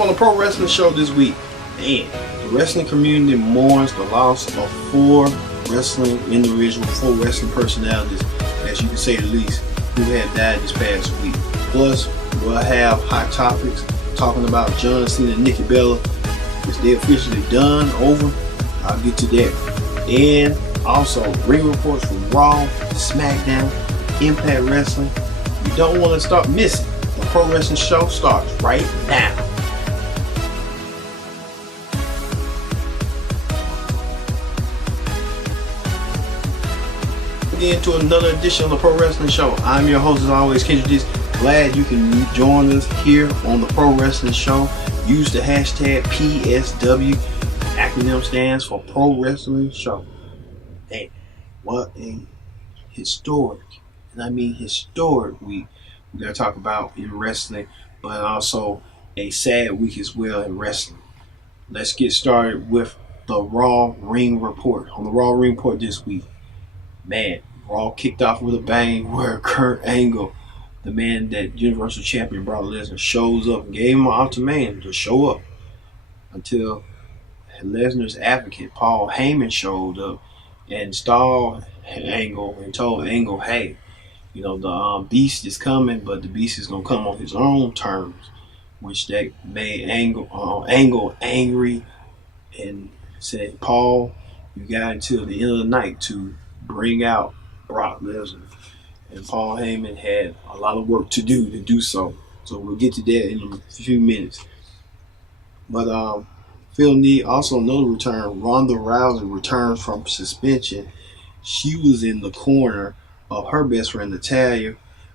up on the Pro Wrestling Show this week. Man, the wrestling community mourns the loss of 4 wrestling individuals, 4 wrestling personalities, as you can say the least, who had died this past week. Plus, we'll have hot topics talking about John Cena and Nikki Bella. Is they officially done, over? I'll get to that. And also, ring reports from Raw, SmackDown, Impact Wrestling. You don't want to start missing. The Pro Wrestling Show starts right now. Into another edition of the Pro Wrestling Show. I'm your host as always, Kendrick. Glad you can join us here on the Pro Wrestling Show. Use the hashtag PSW. Acronym stands for Pro Wrestling Show. Hey, what a historic, and I mean historic week we're going to talk about in wrestling, but also a sad week as well in wrestling. Let's get started with the Raw Ring Report. On the Raw Ring Report this week, man, Raw kicked off with a bang where Kurt Angle, the man that Universal Champion Brock Lesnar, shows up and gave him an ultimatum to show up until Lesnar's advocate Paul Heyman showed up and stalled Angle and told Angle, hey, you know, the beast is coming, but the beast is going to come on his own terms, which that made Angle angry and said, Paul, you got until the end of the night to bring out Brock Lesnar. And Paul Heyman had a lot of work to do so. So we'll get to that in a few minutes. But Phil Need also another return. Ronda Rousey returns from suspension. She was in the corner of her best friend Natalya,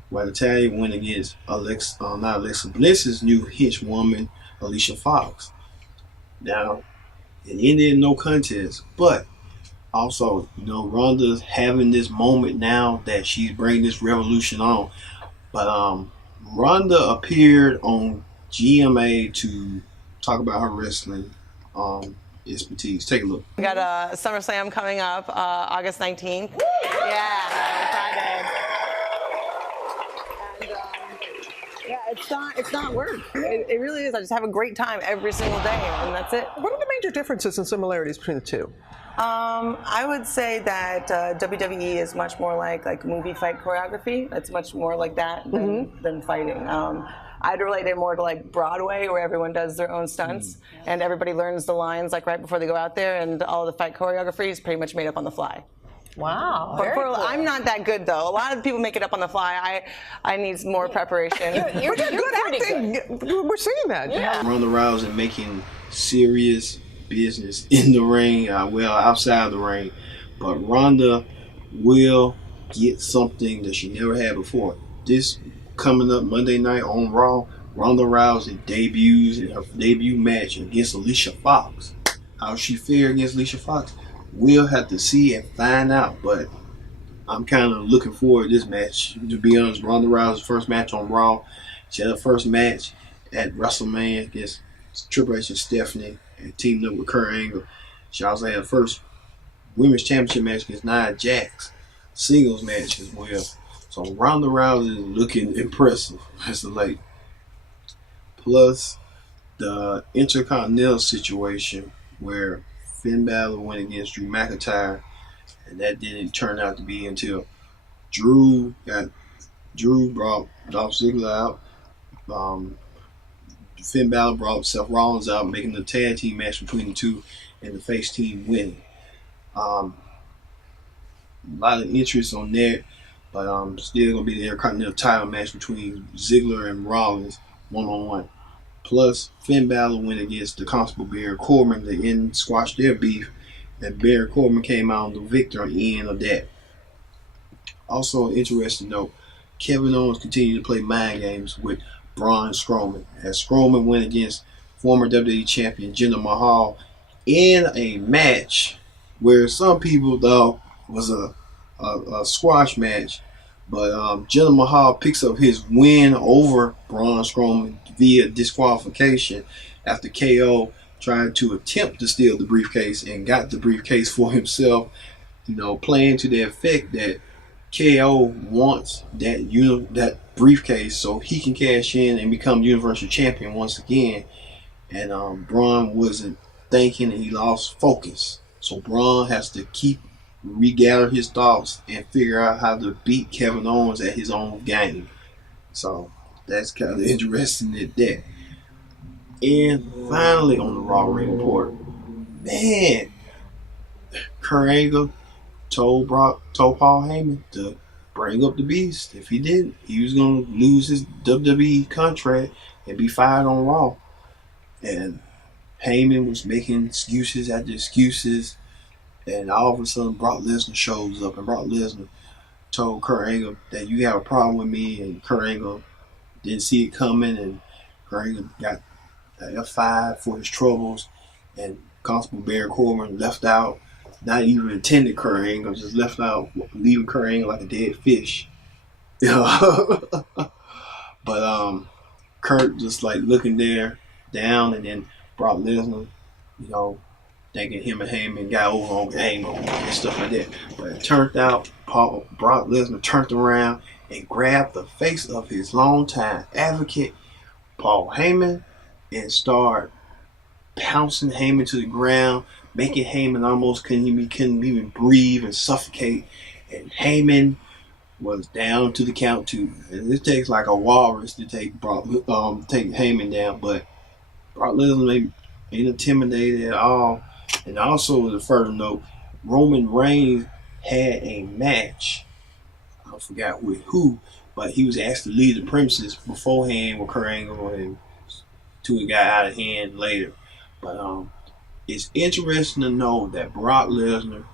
while Natalya went against not Alexa Bliss's new henchwoman, Alicia Fox. Now, it ended in no contest, but also, you know, Ronda's having this moment now that she's bringing this revolution on. But Ronda appeared on GMA to talk about her wrestling expertise. Take a look. We got a SummerSlam coming up August 19th. Yeah, Friday. And it's not work. It really is. I just have a great time every single day, and that's it. What are the major differences and similarities between the two? I would say that WWE is much more like movie fight choreography. It's much more like that than fighting. I'd relate it more to like Broadway, where everyone does their own stunts and everybody learns the lines like right before they go out there, and all the fight choreography is pretty much made up on the fly. Wow. Cool. I'm not that good though. A lot of people make it up on the fly. I need more preparation. You're good acting. We're seeing that. Yeah. Ronda Rousey making serious business in the ring, outside the ring, but Ronda will get something that she never had before. This coming up Monday night on Raw, Ronda Rousey debuts in her debut match against Alicia Fox. How she fared against Alicia Fox, we'll have to see and find out, but I'm kind of looking forward to this match. To be honest, Ronda Rousey's first match on Raw. She had her first match at WrestleMania against Triple H and Stephanie, and teamed up with Kurt Angle. She also had her first women's championship match against Nia Jax, singles match as well. So Ronda Rousey is looking impressive as of late. Plus the Intercontinental situation where Finn Balor went against Drew McIntyre, and that didn't turn out to be until Drew brought Dolph Ziggler out. Finn Balor brought Seth Rollins out, making the tag team match between the two, and the face team winning. A lot of interest on that, but still going to be the Intercontinental title match between Ziggler and Rollins, one-on-one. Plus, Finn Balor went against the Constable Baron Corbin to end squash their beef, and Baron Corbin came out the victor on the end of that. Also, interesting note, Kevin Owens continued to play mind games with Braun Strowman, as Strowman went against former WWE champion Jinder Mahal in a match where some people thought was a squash match, but Jinder Mahal picks up his win over Braun Strowman via disqualification after KO tried to attempt to steal the briefcase and got the briefcase for himself, you know, playing to the effect that KO wants that briefcase so he can cash in and become Universal Champion once again. and Braun wasn't thinking, and he lost focus. So Braun has to regather his thoughts and figure out how to beat Kevin Owens at his own game. So that's kind of interesting at that. And finally, on the Raw Ring Report, man, Kurt Angle told Paul Heyman to bring up the Beast. If he didn't, he was gonna lose his WWE contract and be fired on Raw. And Heyman was making excuses after excuses, and all of a sudden Brock Lesnar shows up, and Brock Lesnar told Kurt Angle that you have a problem with me, and Kurt Angle didn't see it coming, and Kurt Angle got F5 for his troubles, and Constable Baron Corbin left out, not even intended Kurt Angle, just left out, leaving Kurt Angle like a dead fish. But Kurt just like looking there, down, and then Brock Lesnar, thinking him and Heyman got over on Angle and stuff like that. But it turned out Brock Lesnar turned around and grabbed the face of his longtime advocate, Paul Heyman, and started pouncing Heyman to the ground, making Heyman almost couldn't even breathe and suffocate. And Heyman was down to the count two. And it takes like a walrus to take Heyman down, but Brock Lesnar ain't intimidated at all. And also, as a further note, Roman Reigns had a match. I forgot with who, but he was asked to leave the premises beforehand with Kurt Angle, and two got out of hand later. But it's interesting to know that Brock Lesnar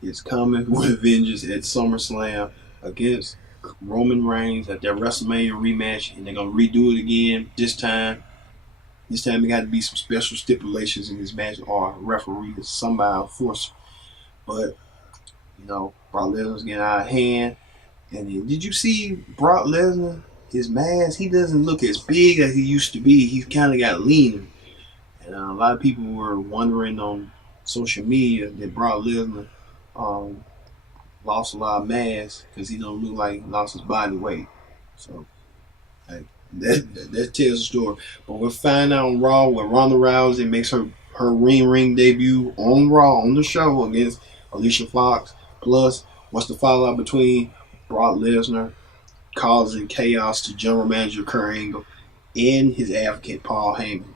is coming with vengeance at SummerSlam against Roman Reigns at their WrestleMania rematch, and they're gonna redo it again this time. This time, there got to be some special stipulations in this match, or referee is somehow forced. But Brock Lesnar's getting out of hand. And then, did you see Brock Lesnar? His mask, he doesn't look as big as he used to be. He's kind of got leaner. And a lot of people were wondering on social media that Brock Lesnar lost a lot of mass because he don't look like he lost his body weight. So that tells the story. But we'll find out on Raw where Ronda Rousey makes her ring debut on Raw on the show against Alicia Fox. Plus, what's the fallout between Brock Lesnar causing chaos to General Manager Kurt Angle and his advocate Paul Heyman?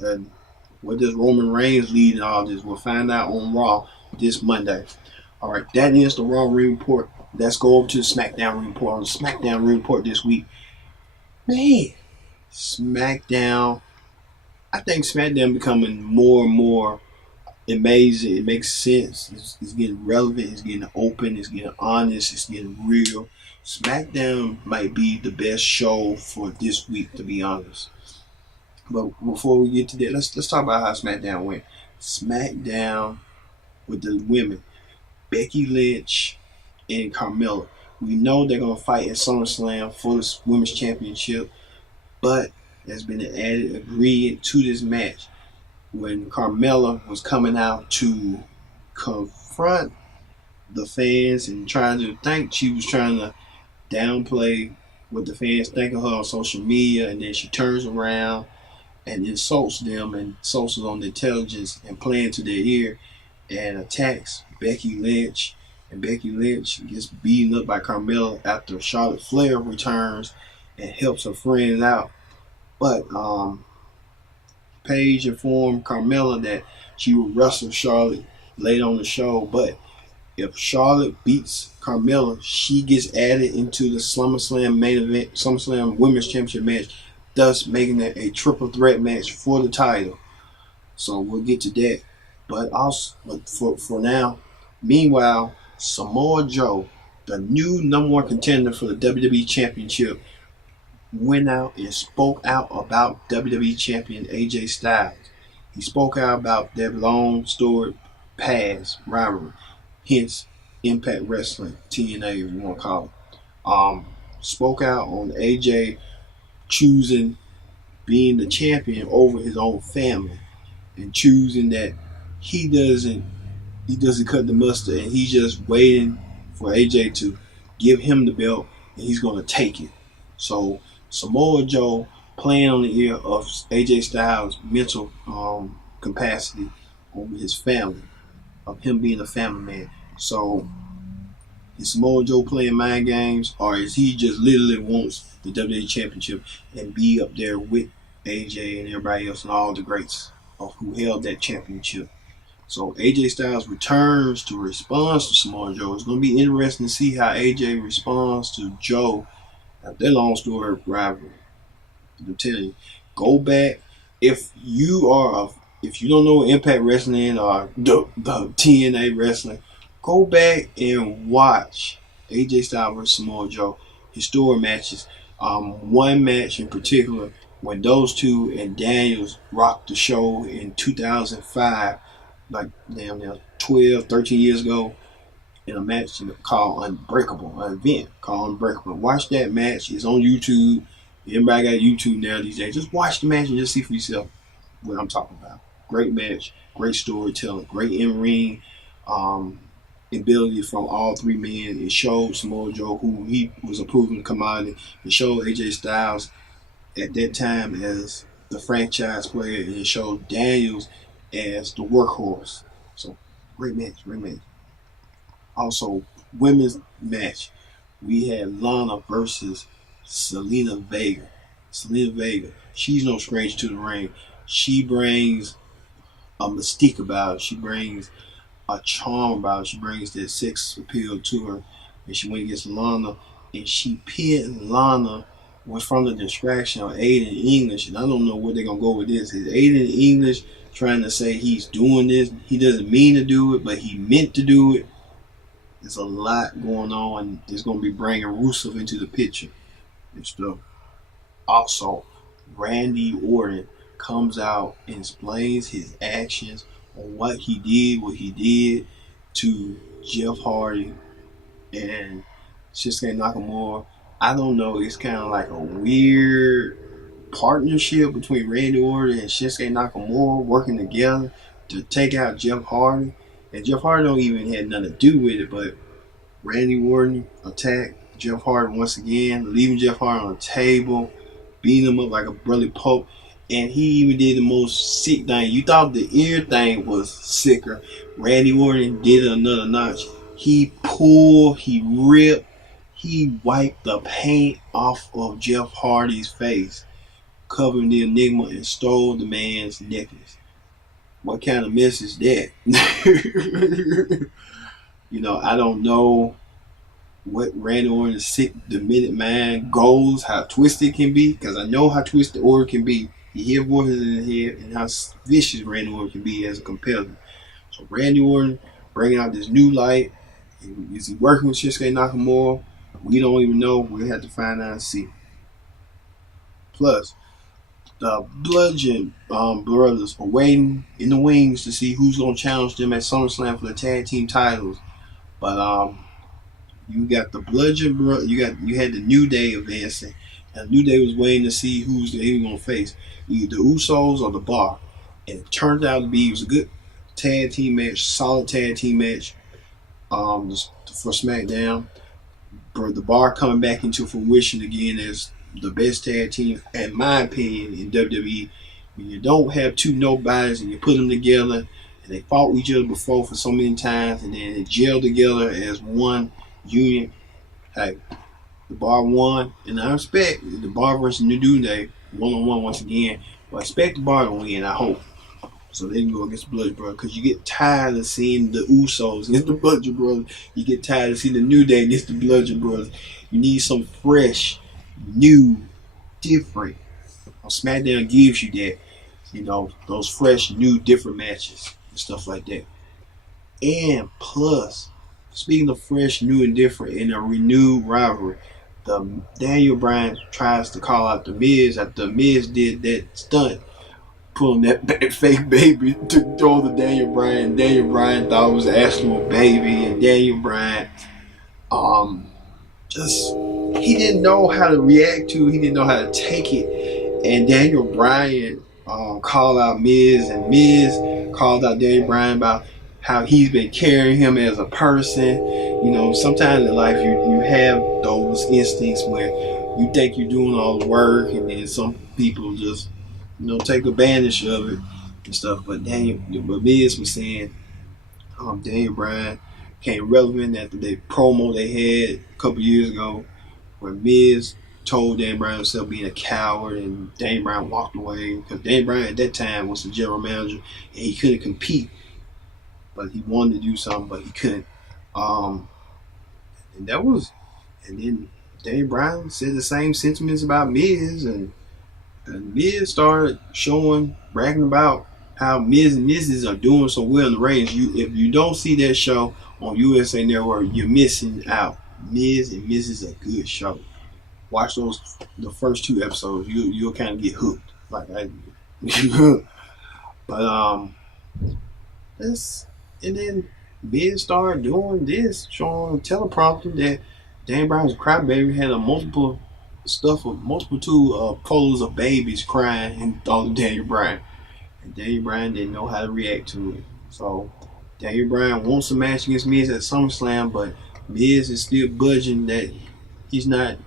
And what does Roman Reigns lead in all this? We'll find out on Raw this Monday. All right, that is the Raw Ring Report. Let's go over to the SmackDown Ring Report. On the SmackDown Ring Report this week, man, SmackDown. I think SmackDown becoming more and more amazing. It makes sense. It's getting relevant. It's getting open. It's getting honest. It's getting real. SmackDown might be the best show for this week, to be honest. But before we get to that, let's talk about how SmackDown went. SmackDown with the women, Becky Lynch and Carmella. We know they're gonna fight at SummerSlam for the Women's Championship, but there's been an added ingredient to this match. When Carmella was coming out to confront the fans and she was trying to downplay what the fans think of her on social media, and then she turns around and insults them and insults on the intelligence and playing to their ear and attacks Becky Lynch. And Becky Lynch gets beaten up by Carmella after Charlotte Flair returns and helps her friends out. But Paige informed Carmella that she will wrestle Charlotte later on the show, but if Charlotte beats Carmella, she gets added into the SummerSlam main event, SummerSlam Women's Championship match, thus making it a triple threat match for the title. So we'll get to that. But for now, meanwhile, Samoa Joe, the new number one contender for the WWE Championship, went out and spoke out about WWE Champion AJ Styles. He spoke out about their long storied past rivalry, hence Impact Wrestling, TNA if you want to call it. Spoke out on AJ choosing being the champion over his own family, and choosing that he doesn't cut the mustard, and he's just waiting for AJ to give him the belt, and he's going to take it. So Samoa Joe playing on the ear of AJ Styles' mental capacity over his family, of him being a family man. So is Samoa Joe playing mind games, or is he just literally wants the WWE Championship and be up there with AJ and everybody else and all the greats of who held that championship? So AJ Styles returns to respond to Samoa Joe. It's going to be interesting to see how AJ responds to Joe after that long story rivalry. I'm telling you, go back if you don't know Impact Wrestling or the TNA Wrestling, go back and watch AJ Styles vs Samoa Joe historic matches. One match in particular when those two and Daniels rocked the show in 2005, like damn near 12, 13 years ago, in a match called Unbreakable, an event called Unbreakable. Watch that match. It's on YouTube. Everybody got YouTube now these days. Just watch the match and just see for yourself what I'm talking about. Great match, great storytelling, great in-ring ability from all three men. It showed Samoa Joe who he was a proven commodity. It showed AJ Styles at that time as the franchise player, and it showed Daniels as the workhorse. So great match, great match. Also, women's match. We had Lana versus Selena Vega. Selena Vega, she's no stranger to the ring. She brings a mystique about it. She brings a charm about it. She brings that sex appeal to her. And she went against Lana, and she pinned Lana from the distraction of Aiden English. And I don't know where they're going to go with this. Is Aiden English trying to say he's doing this? He doesn't mean to do it, but he meant to do it. There's a lot going on. It's going to be bringing Rusev into the picture and stuff. Also, Randy Orton comes out and explains his actions on what he did to Jeff Hardy and Shinsuke Nakamura. I don't know. It's kind of like a weird partnership between Randy Orton and Shinsuke Nakamura working together to take out Jeff Hardy. And Jeff Hardy don't even have nothing to do with it, but Randy Orton attacked Jeff Hardy once again, leaving Jeff Hardy on the table, beating him up like a brother pope. And he even did the most sick thing. You thought the ear thing was sicker. Randy Orton did another notch. He pulled, he ripped, he wiped the paint off of Jeff Hardy's face, covering the Enigma, and stole the man's necklace. What kind of mess is that? I don't know what Randy Orton's sick, the minute man goes, how twisted it can be, because I know how twisted Orton can be. You hear voices in his head and how vicious Randy Orton can be as a competitor. So Randy Orton bringing out this new light. Is he working with Shinsuke Nakamura? We don't even know. We'll have to find out and see. Plus, the Bludgeon brothers are waiting in the wings to see who's going to challenge them at SummerSlam for the tag team titles. But you got the Bludgeon brothers. You had the New Day advancing, and the New Day was waiting to see who's they were going to face, either the Usos or the Bar. And it turned out to be, it was a good tag team match, solid tag team match for SmackDown. The Bar coming back into fruition again as the best tag team, in my opinion, in WWE. When you don't have two nobodies and you put them together, and they fought each other before for so many times, and then they gel together as one unit. Hey, the Bar won, and I expect the Bar versus New Day one-on-one once again. But I expect the Bar to win, I hope. So they can go against the Bludgeon Brothers, because you get tired of seeing the Usos against the Bludgeon Brothers. You get tired of seeing the New Day against the Bludgeon Brothers. You need some fresh, new, different. SmackDown gives you that, those fresh, new, different matches and stuff like that. And plus, speaking of fresh, new, and different in a renewed rivalry, Daniel Bryan tries to call out The Miz after The Miz did that stunt, pulling that fake baby to throw the Daniel Bryan. Daniel Bryan thought it was an actual baby, and Daniel Bryan he didn't know how to react to it. He didn't know how to take it. And Daniel Bryan called out Miz, and Miz called out Daniel Bryan about how he's been carrying him as a person. Sometimes in life you have those instincts where you think you're doing all the work, and then some people just, take advantage of it and stuff. But Miz was saying, Daniel Bryan came relevant after the promo they had a couple years ago, where Miz told Daniel Bryan himself being a coward, and Daniel Bryan walked away because Daniel Bryan at that time was the general manager and he couldn't compete, but he wanted to do something, but he couldn't. And then Daniel Bryan said the same sentiments about Miz, and Miz started bragging about how Miz and Mrs. are doing so well in the ratings. If you don't see that show on USA Network, you're missing out. Miz and Mrs. is a good show. Watch the first 2 episodes. You'll kind of get hooked. Like I, but and then Miz started doing this, showing a teleprompter that Dan Brown's crybaby had multiple photos of babies crying and thought of Daniel Bryan. And Daniel Bryan didn't know how to react to it. So Daniel Bryan wants a match against Miz at SummerSlam, but Miz is still budging that he's not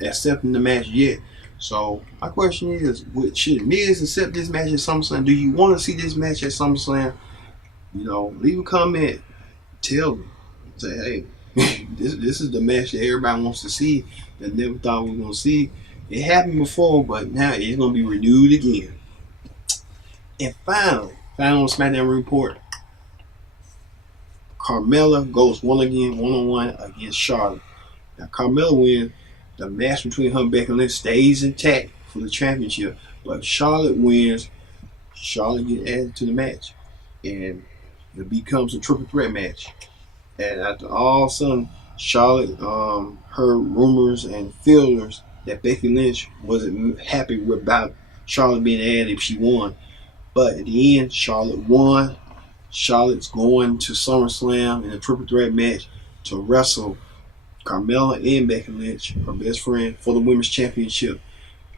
accepting the match yet. So my question is, should Miz accept this match at SummerSlam? Do you want to see this match at SummerSlam? Leave a comment. Tell me. Say, hey, this is the match that everybody wants to see, that never thought we were going to see. It happened before, but now it's going to be renewed again. And finally on SmackDown report, Carmella goes one-on-one against Charlotte. Now Carmella wins. The match between her and Becky Lynch stays intact for the championship, but Charlotte wins. Charlotte gets added to the match, and it becomes a triple threat match. And after all of a sudden, Charlotte heard rumors and feelers that Becky Lynch wasn't happy about Charlotte being added if she won. But at the end, Charlotte won. Charlotte's going to SummerSlam in a triple threat match to wrestle Carmella and Becky Lynch, her best friend, for the Women's Championship.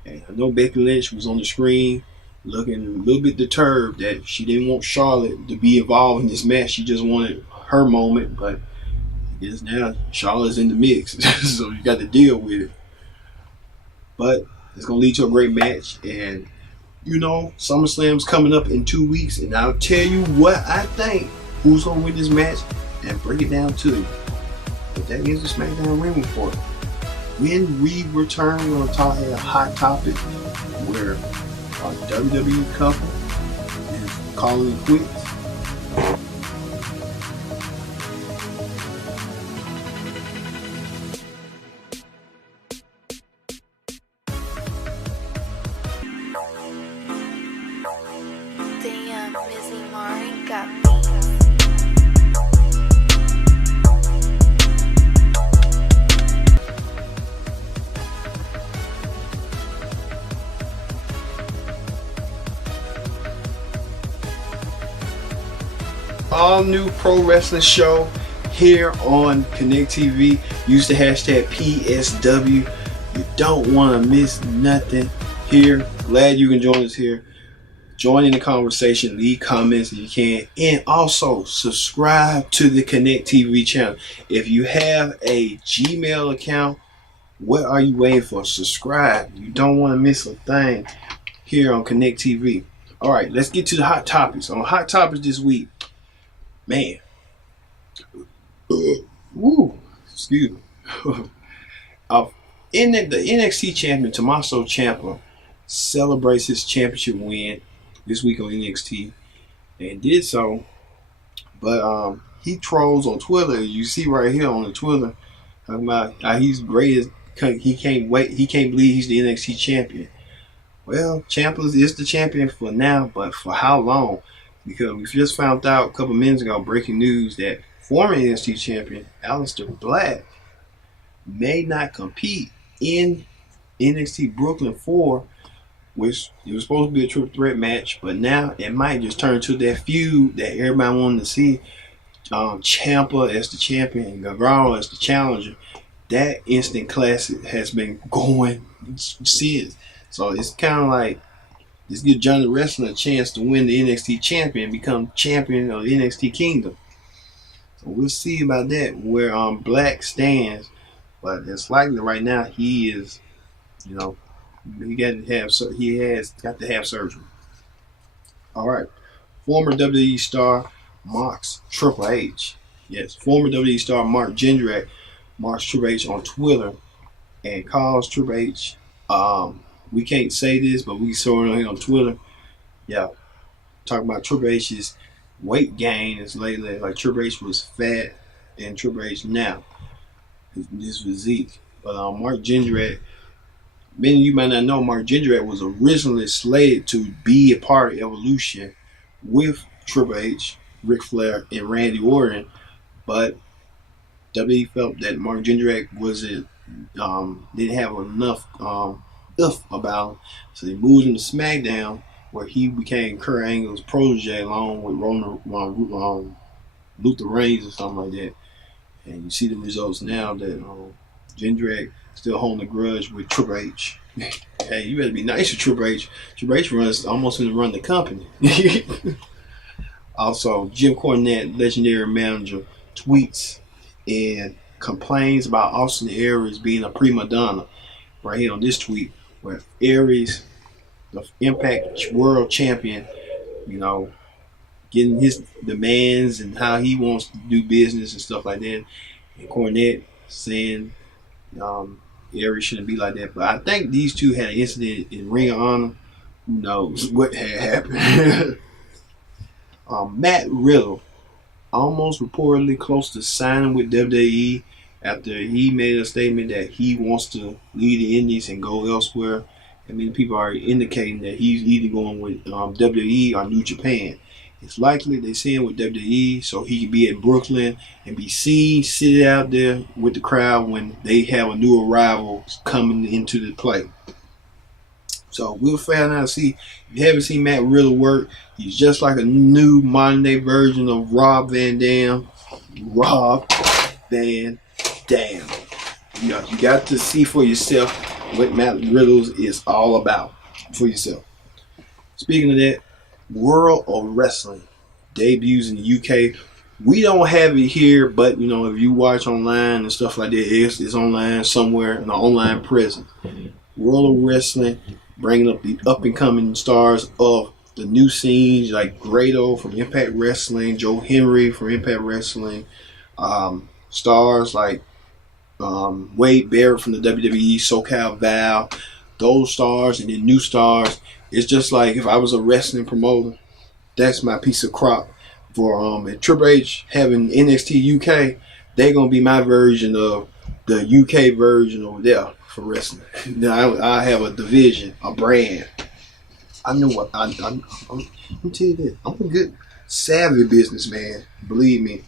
And I know Becky Lynch was on the screen looking a little bit deterred that she didn't want Charlotte to be involved in this match. She just wanted her moment, but I guess now Charlotte's in the mix, so you got to deal with it. But it's going to lead to a great match, and SummerSlam's coming up in 2 weeks, and I'll tell you what I think, who's going to win this match, and break it down to you. But that is the SmackDown Ring Report. When we return, we're going to talk a hot topic where our WWE couple is calling it quits. Damn, Missy Mari got me. All new pro wrestling show here on Connect TV. Use the hashtag PSW. You don't want to miss nothing here. Glad you can join us here. Join in the conversation. Leave comments if you can. And also subscribe to the Connect TV channel. If you have a Gmail account, what are you waiting for? Subscribe. You don't want to miss a thing here on Connect TV. All right, let's get to the hot topics. On hot topics this week, man. Woo, excuse me. The NXT champion Tommaso Ciampa celebrates his championship win this week on NXT, and did so. But he trolls on Twitter. You see right here on the Twitter talking about how he's great. He can't believe he's the NXT champion. Well, Ciampa is the champion for now, but for how long? Because we just found out a couple minutes ago, breaking news, that former NXT champion Aleister Black may not compete in NXT Brooklyn 4, which it was supposed to be a triple threat match, but now it might just turn to that feud that everybody wanted to see. Ciampa as the champion and Gargano as the challenger. That instant classic has been going since. So it's kind of like, let's give Johnny Wrestling a chance to win the NXT champion and become champion of the NXT Kingdom. So we'll see about that, where Black stands. But it's likely right now he is You know, he has got to have surgery. All right. Former WWE star mocks Triple H. Yes, former WWE star Mark Jindrak mocks Triple H on Twitter and calls Triple H. We can't say this, but we saw it on Twitter. Yeah, talking about Triple H's weight gain is lately. Like Triple H was fat, and Triple H now his physique. But Mark Jindrak, many of you might not know, Mark Jindrak was originally slated to be a part of Evolution with Triple H, Ric Flair, and Randy Orton, but WWE felt that Mark Jindrak didn't have enough about him, so they moved him to SmackDown, where he became Kurt Angle's protege along with Luther Reigns or something like that. And you see the results now that Jindrak still holding a grudge with Triple H. Hey, you better be nice to Triple H. Triple H runs almost going to run the company. Also, Jim Cornette, legendary manager, tweets and complains about Austin Aries being a prima donna. Right here on this tweet, where Aries, the Impact World Champion, you know, getting his demands and how he wants to do business and stuff like that. And Cornette saying Aries shouldn't be like that. But I think these two had an incident in Ring of Honor. Who knows what had happened? Matt Riddle almost reportedly close to signing with WWE after he made a statement that he wants to leave the Indies and go elsewhere. I mean, people are indicating that he's either going with WWE or New Japan. It's likely they're seeing with WWE so he can be at Brooklyn and be seen, sit out there with the crowd when they have a new arrival coming into the play. So we'll find out. See, if you haven't seen Matt Riddle work, he's just like a new modern day version of Rob Van Dam. Rob Van Dam. You know, you got to see for yourself what Matt Riddle is all about for yourself. Speaking of that, World of Wrestling debuts in the UK. We don't have it here, but you know, if you watch online and stuff like that, it's online somewhere in an online presence. World of Wrestling bringing up the up and coming stars of the new scenes like Grado from Impact Wrestling, Joe Henry from Impact Wrestling, stars like Wade Barrett from the WWE, SoCal Val, those stars, and then new stars. It's just like if I was a wrestling promoter, that's my piece of crop. For Triple H having NXT UK, they're gonna be my version of the UK version over there for wrestling. Now I have a division, a brand. I know what I'm tell you this. I'm a good savvy businessman. Believe me.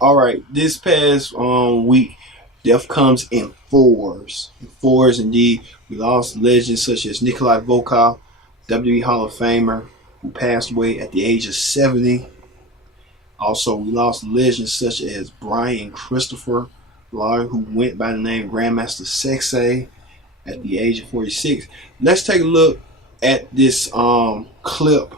All right, this past week, death comes in fours. Fours indeed. We lost legends such as Nikolai Volkov, WWE Hall of Famer, who passed away at the age of 70. Also, we lost legends such as Brian Christopher Lawler, who went by the name Grandmaster Sexay at the age of 46. Let's take a look at this clip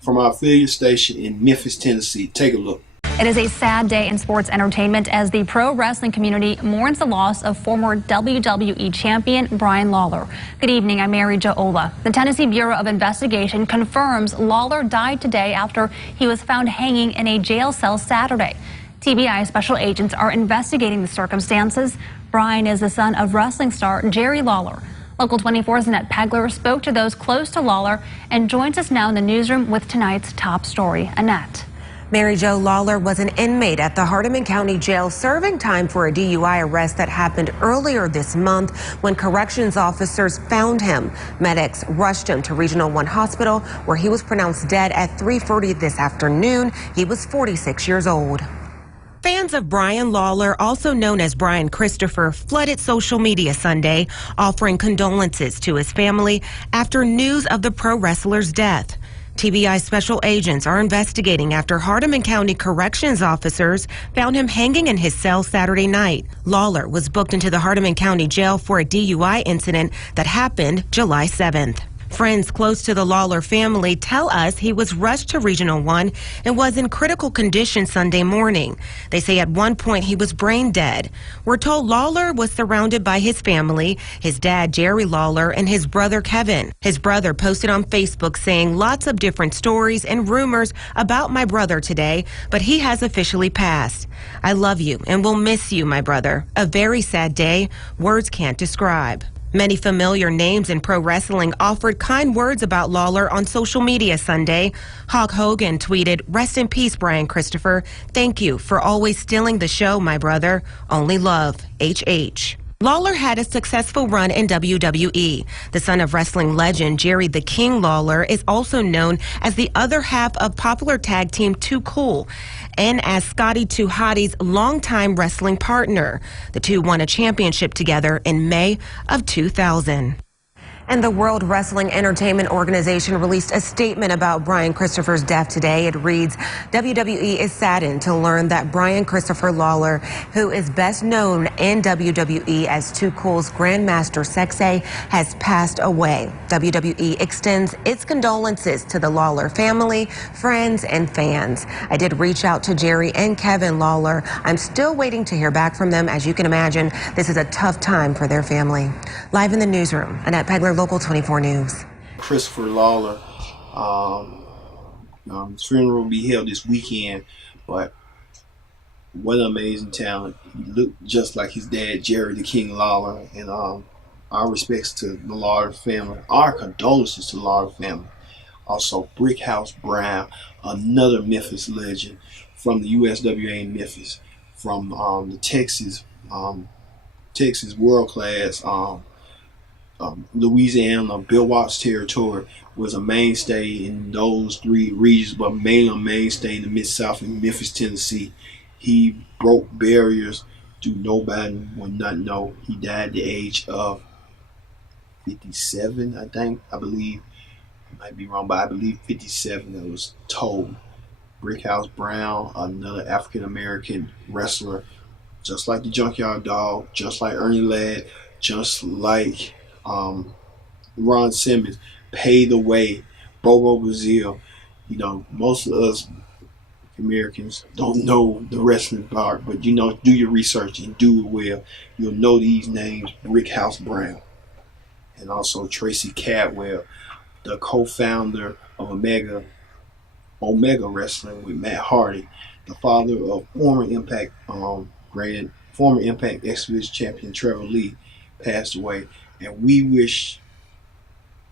from our affiliate station in Memphis, Tennessee. Take a look. It is a sad day in sports entertainment as the pro wrestling community mourns the loss of former WWE champion Brian Lawler. Good evening, I'm Mary Jo Ola. The Tennessee Bureau of Investigation confirms Lawler died today after he was found hanging in a jail cell Saturday. TBI special agents are investigating the circumstances. Brian is the son of wrestling star Jerry Lawler. Local 24's Annette Pegler spoke to those close to Lawler and joins us now in the newsroom with tonight's top story. Annette. Mary Jo, Lawler was an inmate at the Hardeman County Jail serving time for a DUI arrest that happened earlier this month when corrections officers found him. Medics rushed him to Regional 1 Hospital where he was pronounced dead at 3:30 this afternoon. He was 46 years old. Fans of Brian Lawler, also known as Brian Christopher, flooded social media Sunday, offering condolences to his family after news of the pro wrestler's death. TBI special agents are investigating after Hardeman County corrections officers found him hanging in his cell Saturday night. Lawler was booked into the Hardeman County Jail for a DUI incident that happened July 7th. Friends close to the Lawler family tell us he was rushed to Regional 1 and was in critical condition Sunday morning. They say at one point he was brain dead. We're told Lawler was surrounded by his family, his dad, Jerry Lawler, and his brother, Kevin. His brother posted on Facebook saying lots of different stories and rumors about my brother today, but he has officially passed. I love you and will miss you, my brother. A very sad day. Words can't describe. Many familiar names in pro wrestling offered kind words about Lawler on social media Sunday. Hulk Hogan tweeted, "Rest in peace, Brian Christopher. Thank you for always stealing the show, my brother. Only love, HH." Lawler had a successful run in WWE. The son of wrestling legend Jerry the King Lawler is also known as the other half of popular tag team Too Cool and as Scotty 2 Hottie's longtime wrestling partner. The two won a championship together in May of 2000. And the World Wrestling Entertainment Organization released a statement about Brian Christopher's death today. It reads, WWE is saddened to learn that Brian Christopher Lawler, who is best known in WWE as Too Cool's Grandmaster Sexay, has passed away. WWE extends its condolences to the Lawler family, friends, and fans. I did reach out to Jerry and Kevin Lawler. I'm still waiting to hear back from them. As you can imagine, this is a tough time for their family. Live in the newsroom, Annette Pegler, Local 24 News. Christopher Lawler, his funeral will be held this weekend, but what an amazing talent. He looked just like his dad, Jerry the King Lawler, and our respects to the Lawler family, our condolences to the Lawler family. Also, Brickhouse Brown, another Memphis legend from the USWA in Memphis, from the Texas world class, Louisiana, Bill Watts territory, was a mainstay in those three regions, but mainly a mainstay in the Mid-South in Memphis, Tennessee. He broke barriers to nobody would not know. He died at the age of 57, I believe. I might be wrong, but I believe 57, that was told. Brickhouse Brown, another African-American wrestler, just like the Junkyard Dog, just like Ernie Ladd, just like Ron Simmons, paved the way. Bobo Brazil. Most of us Americans don't know the wrestling part, but do your research and do it well. You'll know these names: Brickhouse Brown, and also Tracy Cadwell, the co-founder of Omega Wrestling with Matt Hardy, the father of former Impact X-Division champion Trevor Lee, passed away. And we wish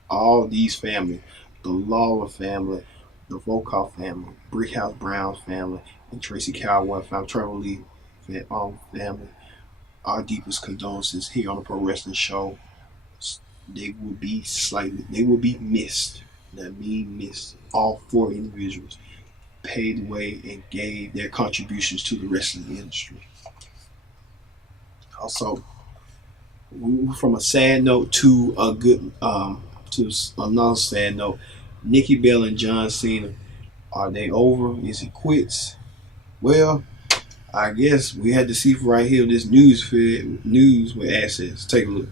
all these families, the Lawler family, the Volkoff family, Brickhouse Brown's family, and Tracy Caldwell family, Trevor Lee family, our deepest condolences here on the Pro Wrestling Show. They will be missed. That means missed. All four individuals paid the way and gave their contributions to the wrestling industry. Also, from a sad note to a good to another sad note, Nikki Bella and John Cena, are they over? Is it quits? Well, I guess we had to see right here this news with assets. Take a look.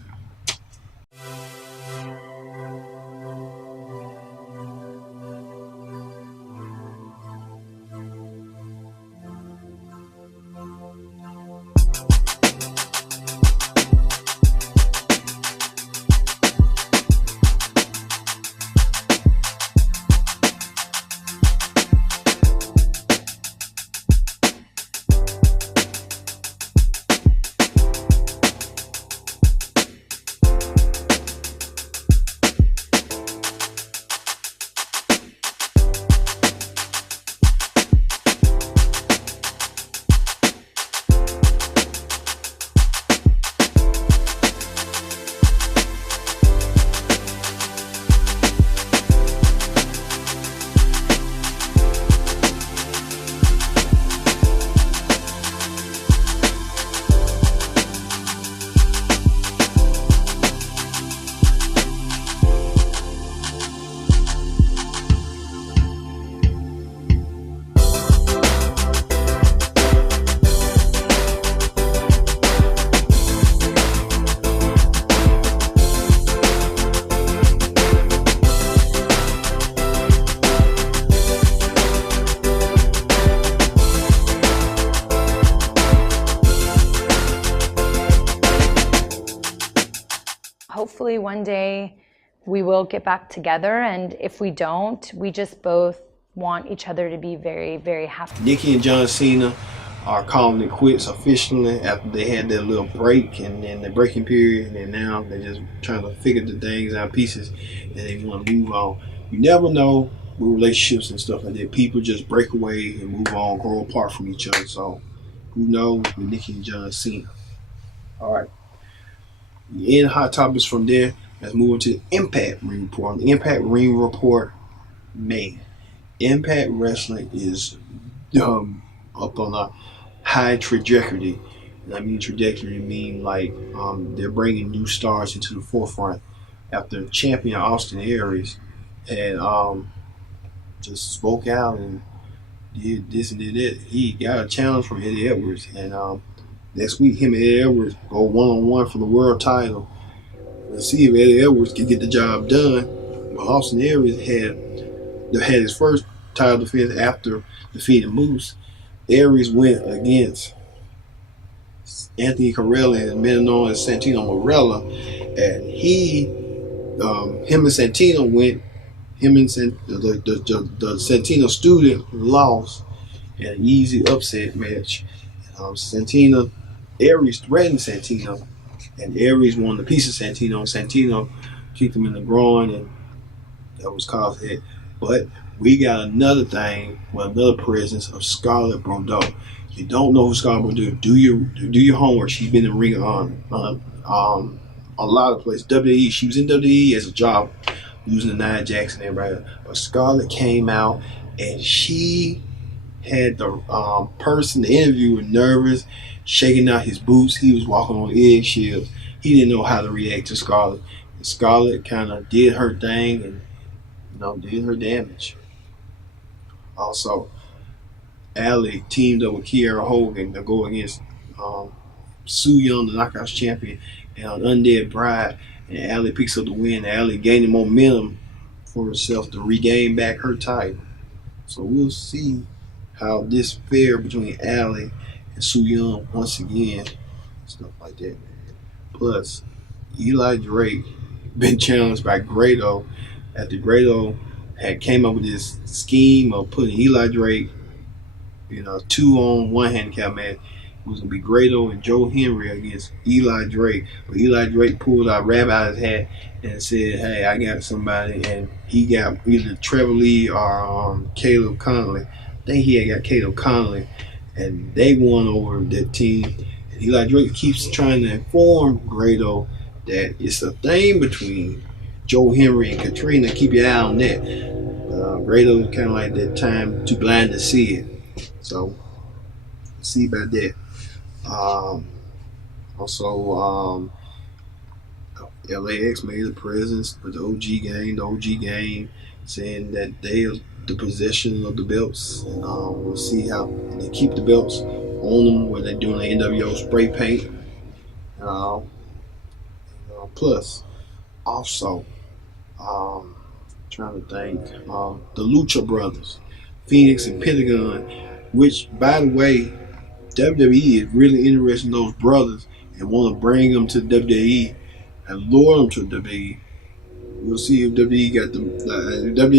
hopefully one day we will get back together. And if we don't, we just both want each other to be very, very happy. Nikki and John Cena are calling it quits officially after they had their little break and then the breaking period, and then now they're just trying to figure the things out pieces and they want to move on. You never know with relationships and stuff like that. People just break away and move on, grow apart from each other. So who knows with Nikki and John Cena. All right. In hot topics from there, let's move on to the Impact Ring Report. The Impact Ring Report, man, Impact Wrestling is up on a high trajectory. And I mean trajectory mean like they're bringing new stars into the forefront. After champion Austin Aries had just spoke out and did this and did that, he got a challenge from Eddie Edwards, and next week him and Eddie Edwards go one-on-one for the world title. Let's see if Eddie Edwards can get the job done. Well, Austin Aries had his first title defense after defeating Moose. Aries went against Anthony Corelli, and better known as Santino Marella, and him and Santino went. Him and the Santino student lost in an easy upset match. Aries threatened Santino, and Aries won the piece of Santino. Santino kicked him in the groin, and that was cause hit. But we got another thing, another presence of Scarlett Bordeaux. You don't know who Scarlett Bordeaux is. Do your homework. She's been in Ring of Honor, a lot of places. WWE. She was in WWE as a job, losing to Nia Jax and everybody. But Scarlett came out and she had the person, the interviewer, nervous, shaking out his boots. He was walking on eggshells. He didn't know how to react to Scarlett. And Scarlett kind of did her thing and did her damage. Also, Allie teamed up with Kiera Hogan to go against Su Yung, the Knockouts champion, and an Undead Bride. And Allie picks up the win. Allie gaining momentum for herself to regain back her title. So we'll see how this fair between Allie and Su Yung once again, stuff like that. Plus, Eli Drake been challenged by Grado after Grado had came up with this scheme of putting Eli Drake in a 2-on-1 handicap match. It was going to be Grado and Joe Henry against Eli Drake. But Eli Drake pulled a rabbit out of his hat and said, hey, I got somebody. And he got either Trevor Lee or Caleb Conley. I think he had got Caleb Conley. And they won over that team. And Eli Drake keeps trying to inform Grado that it's a thing between Joe Henry and Katrina. Keep your eye on that. Grado was kind of like that time too blind to see it. So, see about that. Also, LAX made a presence with the OG gang. The OG gang saying that they are the possession of the belts. And we'll see how they keep the belts on them when they're doing the NWO spray paint. Plus, also, trying to think, the Lucha Brothers, Phoenix and Pentagon, which, by the way, WWE is really interested in those brothers and want to bring them to WWE and lure them to WWE. We'll see if WWE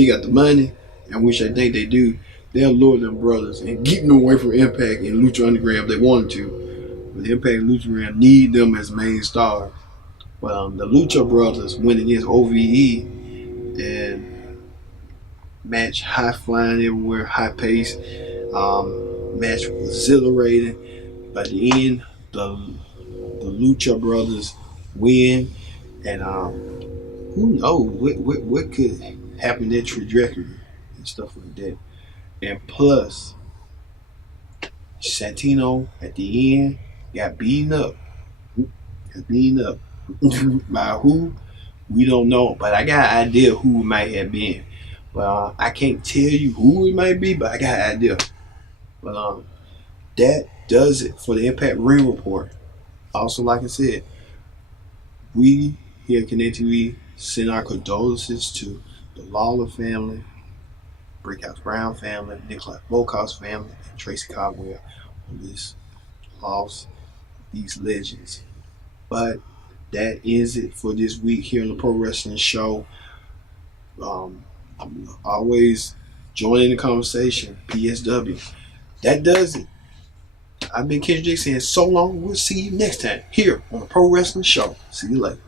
got the money, and which I think they do. They'll lure them brothers and keep them away from Impact and Lucha Underground if they wanted to. But Impact and Lucha Underground need them as main stars. But the Lucha Brothers went against OVE and match high flying everywhere, high pace. Match was exhilarating. By the end, the Lucha Brothers win, and who knows what could happen in that trajectory and stuff like that. And plus, Santino at the end got beaten up. By who? We don't know, but I got an idea who it might have been. But I can't tell you who it might be, but I got an idea. But that does it for the Impact Ring Report. Also, like I said, we here at Connect TV send our condolences to the Lawler family, Brickhouse Brown family, Nikolai Volkos family, and Tracy Caldwell on this loss of these legends. But that ends it for this week here on the Pro Wrestling Show. Always join in the conversation. PSW. That does it. I've been Kendrick saying so long. We'll see you next time here on the Pro Wrestling Show. See you later.